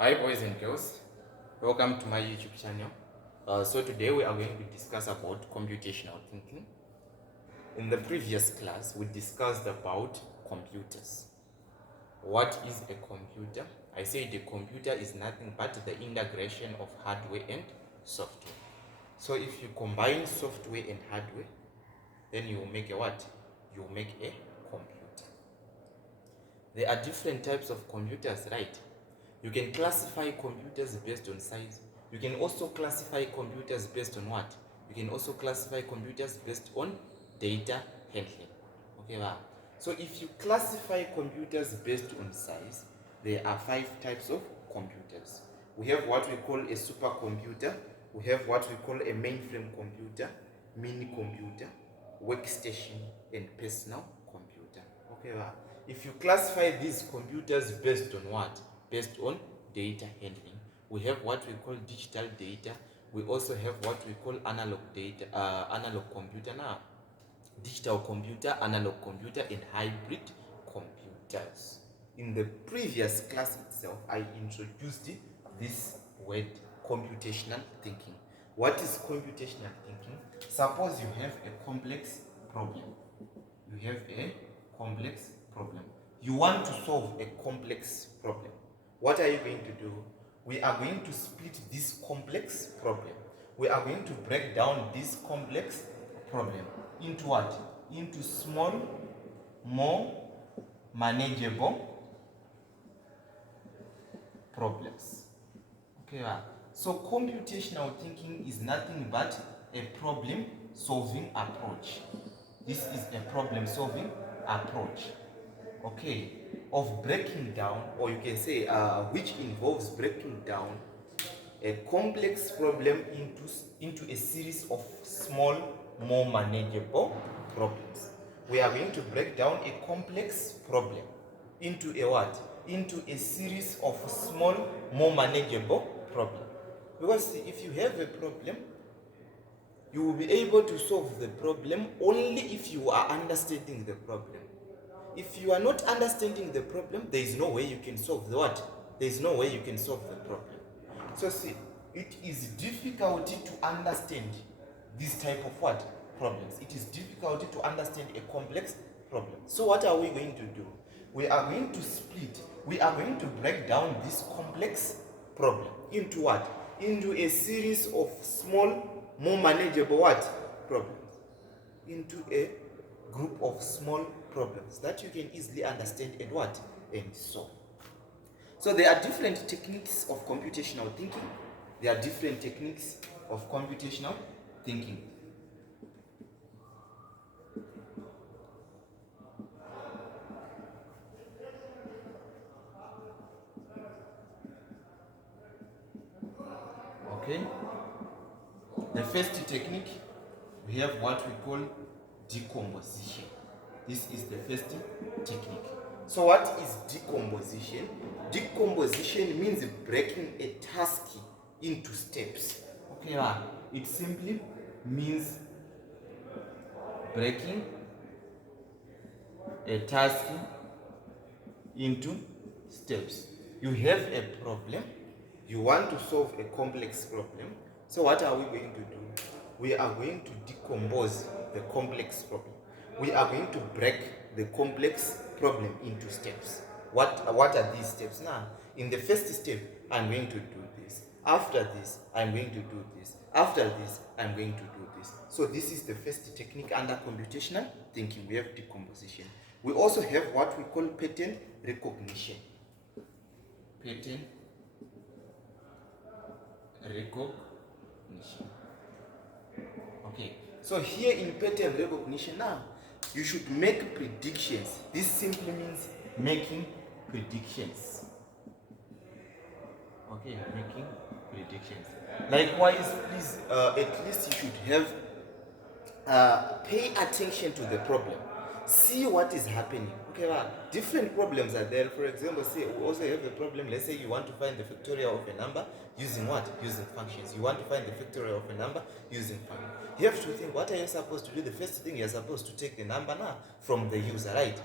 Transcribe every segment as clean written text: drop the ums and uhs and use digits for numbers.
Hi boys and girls, welcome to my YouTube channel. So today we are going to discuss about computational thinking. In the previous class, we discussed about computers. What is a computer? I said a computer is nothing but the integration of hardware and software. So if you combine software and hardware, then you will make a what? You will make a computer. There are different types of computers, right? You can classify computers based on size. You can also classify computers based on what? You can also classify computers based on data handling. Okay, wow. So if you classify computers based on size, there are 5 types of computers. We have what we call a supercomputer. We have what we call a mainframe computer, mini computer, workstation, and personal computer. Okay, wow. If you classify these computers based on what? Based on data handling. We have what we call digital data. We also have what we call analog data, analog computer now. Digital computer, analog computer, and hybrid computers. In the previous class itself, I introduced this word computational thinking. What is computational thinking? Suppose you have a complex problem. You have a complex problem. You want to solve a complex problem. What are you going to do? We are going to split this complex problem. We are going to break down this complex problem into what? Into small, more manageable problems. Okay, so computational thinking is nothing but a problem solving approach. This is a problem solving approach, okay, of breaking down, or you can say which involves breaking down a complex problem into a series of small, more manageable problems. We are going to break down a complex problem into a what? Into a series of small, more manageable problems. Because if you have a problem, you will be able to solve the problem only if you are understanding the problem. If you are not understanding the problem, there is no way you can solve the what? There is no way you can solve the problem. So see, it is difficult to understand this type of what? Problems. It is difficult to understand a complex problem. So what are we going to do? We are going to split, we are going to break down this complex problem into what? Into a series of small, more manageable what? Problems. Into a group of small problems that you can easily understand and what? And solve. So there are different techniques of computational thinking. There are different techniques of computational thinking. Okay? The first technique, we have what we call decomposition. This is the first technique. So what is decomposition? Decomposition means breaking a task into steps. Okay, it simply means breaking a task into steps. You have a problem, you want to solve a complex problem. So what are we going to do? We are going to decompose the complex problem. We are going to break the complex problem into steps. What are these steps? Now, in the first step, I'm going to do this. After this, I'm going to do this. After this, I'm going to do this. So this is the first technique under computational thinking. We have decomposition. We also have what we call pattern recognition. Pattern recognition. Okay, so here in pattern recognition now, you should make predictions. This simply means making predictions. Okay, making predictions. Likewise, please, at least you should have pay attention to the problem. See what is happening. Okay, different problems are there. For example, say we also have a problem. Let's say you want to find the factorial of a number using what? Using functions. You want to find the factorial of a number using functions. You have to think, what are you supposed to do? The first thing, you're supposed to take the number now from the user, right?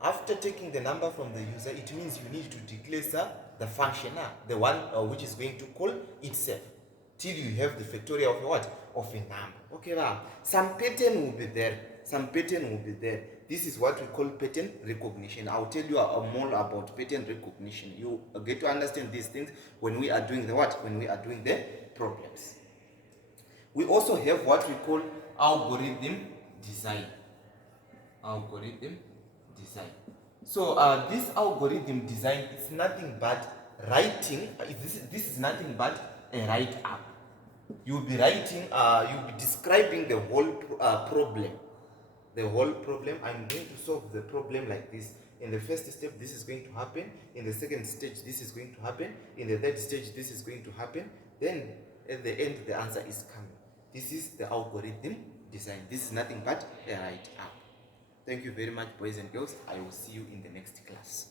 After taking the number from the user, it means you need to declare the function, the one which is going to call itself, till you have the factorial of a what? Of a number. Okay, now some pattern will be there. Some pattern will be there. This is what we call pattern recognition. I'll tell you more about pattern recognition. You get to understand these things when we are doing the what? When we are doing the problems. We also have what we call algorithm design. Algorithm design. So this algorithm design is nothing but writing. This is nothing but a write-up. You'll be writing. You'll be describing the whole problem. The whole problem. I'm going to solve the problem like this. In the first step, this is going to happen. In the second stage, this is going to happen. In the third stage, this is going to happen. Then at the end, the answer is coming. This is the algorithm design. This is nothing but a write-up. Thank you very much, boys and girls. I will see you in the next class.